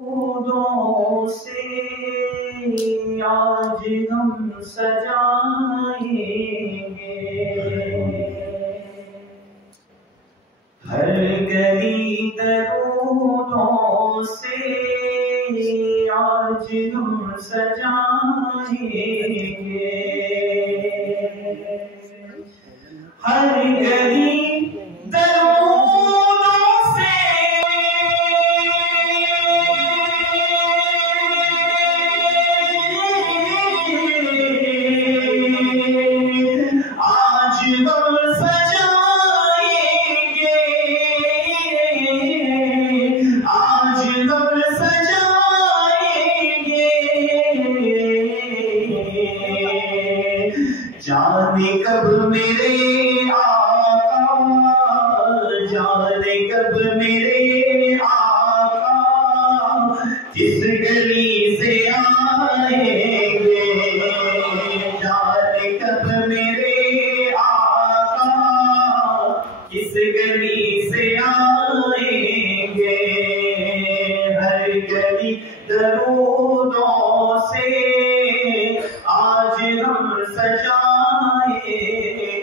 پھولوں سے آج ہم سجائیں گے، ہر گلی درودوں سے آج ہم سجائیں گے، ہر گلی درودوں سے آج ہم سجائیں گے، آج ہم سجائیں گے، جانے کب میرے جانے کب میرے آقا کس گلی سے آئیں گے، جانے کب میرے آقا کس گلی سے آئیں گے، ہر گلی درودوں سے آج ہم سجائیں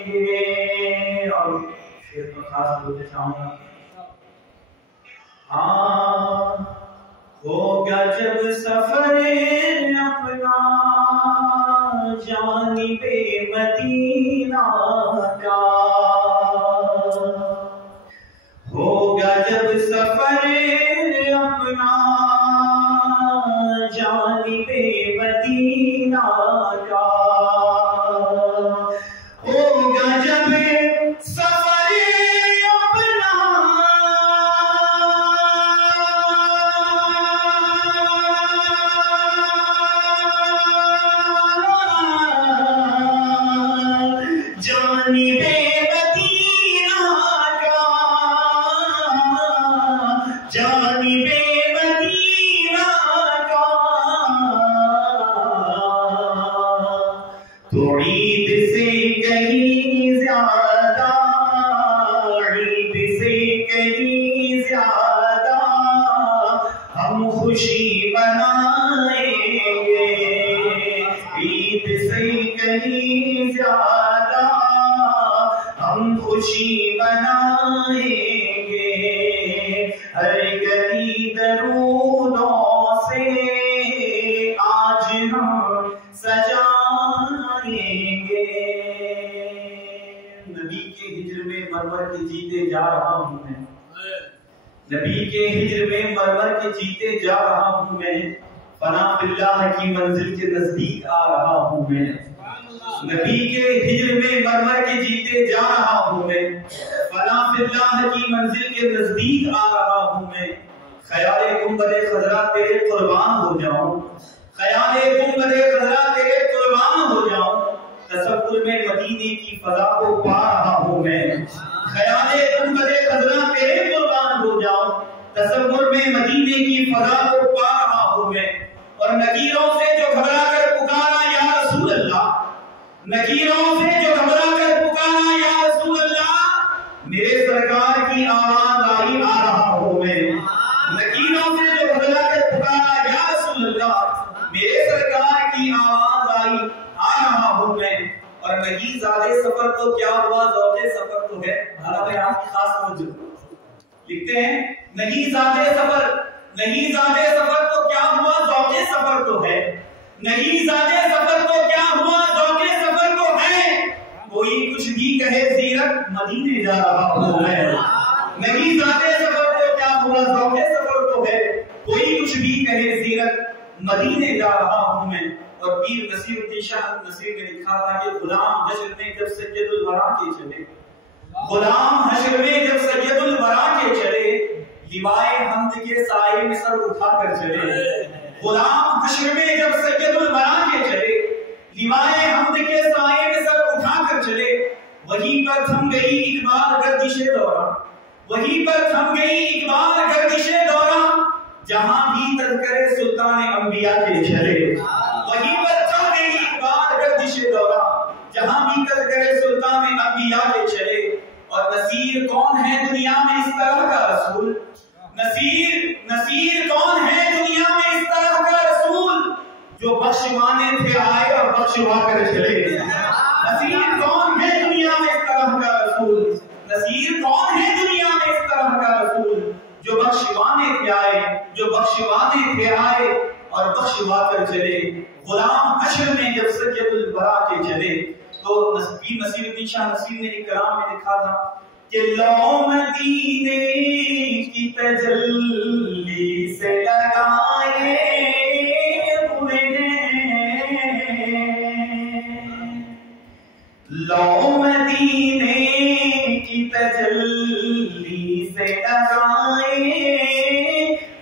گے۔ اور شعر میں خاص بولنا چاہوں گا، ہوگا جب سفر اپنا جانب مدینہ کا، ہوگا جب سفر اپنا جانب مدینہ کا، ہوگا جب سفر اپنا جانب مدینہ کا، جانب مدینہ کا، تو عید سے کہیں زیادہ، عید سے کہیں زیادہ ہم خوشی منائیں گے، عید سے کہیں زیادہ ہم خوشی منائیں گے، ہر گلی درودوں سے آج ہم سجائیں گے۔ نبی کے ہجر میں مرمر کے جیتے جا رہا ہوں میں، نبی کے ہجر میں مرمر کے جیتے جا رہا ہوں میں، فنا فی اللہ کی منزل کے نزدیک آ رہا ہوں میں، نبی کے ہجر میں مرمر کے جیتے جا رہا ہوں میں، فنا فی اللہ کی منزل کے نزدیک آ رہا ہوں میں، خیال گنبد خضرا تیرے قربان ہو جاؤں، خیال گنبد خضرا تیرے قربان ہو جاؤں، تصور میں مدینے کی فضا کو پا رہا ہوں میں، خیال گنبد خضرا تیرے قربان ہو جاؤں، تصور میں مدینے کی فضا کو پا رہا ہوں میں، اور نکیروں سے جو گھبرا کر پکارا یا رسول اللہ، نکیروں سے جو گھبرا کر پکارا یا رسول اللہ، میرے سرکار کی آواز آئی آ رہا ہوں میں، نکیروں سے جو گھبرا کر پکارا یا رسول اللہ، میرے سرکار کی آواز آئی آ رہا ہوں میں، اور نہیں زیادہ سفر تو کیا ہوا ذوق سفر تو ہے، بھائی آپ کی خاص توجہ لکھتے ہیں، نہیں زیادہ سفر، نہیں زیادہ سفر تو کیا ہوا ذوق سفر تو ہے، نہیں زیادہ سفر تو کیا ہوا ذوق سفر تو ہے، کوئی کچھ بھی کہے زیرت مدینے جا رہا ہوں میں، نہیں زیادہ سفر تو کیا ہوا ذوق سفر تو ہے، کوئی کچھ بھی کہے زیرت مدینے جا رہا ہوں میں۔ اور پیر نصیر الدین شاہ نصیر نے لکھا تھا کہ غلام حشر میں جب سید الورا کے چلے، غلام حشر میں جب سید الورا کے چلے، لیوائے حمد کے سائے میں سر اٹھا کر چلے، غلام حشر میں جب سید الورا کے چلے، لیوائے حمد کے سائے میں سر اٹھا کر چلے، وہیں پر تھم گئی اقبال گردش دورہ، وہیں پر تھم گئی اقبال گردش دورہ، جہاں بھی تذکرے سلطان انبیاء کے چلے، وہیں پر تھم گئی اقبال گردش دورہ، جہاں بھی تذکرے سلطان انبیاء کے چلے۔ اور نصیر کون ہے دنیا میں اس طرح کا رسول، نصیر کون ہے دنیا جو بخشوانے تھے آئے اور بخشوا کر چلے. نصیر کون ہے دنیا میں اس طرح کا رسول؟ نصیر کون ہے دنیا میں اس طرح کا رسول؟ جو بخشوانے تھے آئے، جو بخشوانے تھے آئے اور بخشوا کر چلے. غلام حشر میں جب سید البرا کے چلے تو نصیر الدین شاہ نصیر نے ایک کلام میں لکھا تھا کہ لو مدینے کی تجلی سے لگائے ہوئے لو مدینے کی تجلی سے لگائے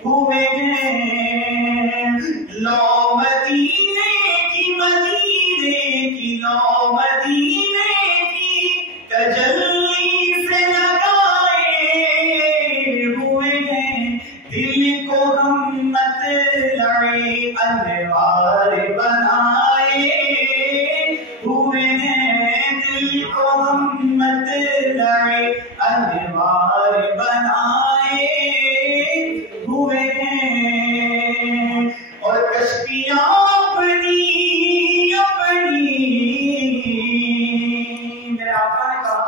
ہوئے لو مدینے کی لو مدینے کی تجلی سے لگائے ہوئے ہیں. دل کو ہم مطلع انوار بنائے ہوئے ہیں. دل کو ہم مطلع انوار بنائے ہوئے ہیں. اور کشتیاں اپنی میرے آقا نے کہا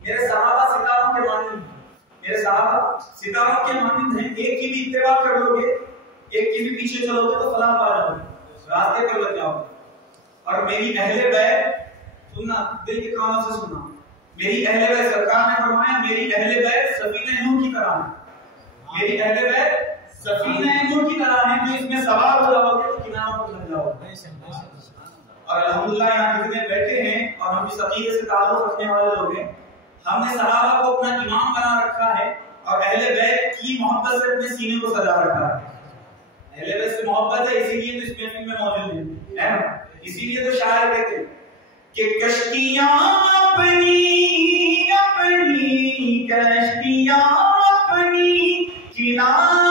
میرے صحابہ ستاروں کے مانند ہیں. میرے صحابہ ستاروں کے مانند ہیں. ایک کی بھی اتباع کر لو گے، ایک کی بھی پیچھے چلو گے تو فلاح پا جاؤ گے، راستے پر لگ جاؤ گے. اور میری اہل بیت، سننا دل کے کانوں سے سننا، میری اہل بیت سرکار نے فرمایا میری اہل بیت سفینہ نوح کی طرح ہے. میری اہل بیت سفینہ نوح کی طرح ہے، جو اس میں سوار ہو جاؤ گے تو کناروں پر لگ جاؤ گے. اور الحمدللہ یہاں جتنے بیٹھے ہیں اور ہم اس عقیدے سے تعلق رکھنے والے لوگ ہیں، ہم نے صحابہ کو اپنا امام بنا رکھا ہے اور اہل بیت کی محبت سے اپنے سینے کو سجا رکھا ہے. اہل بیت سے محبت ہے، اسی لیے تو اس محفل میں موجود ہیں، ہے نا؟ اسی لیے تو شاعر کہتے ہیں کہ کشتیاں اپنی کشتیاں اپنی کنارے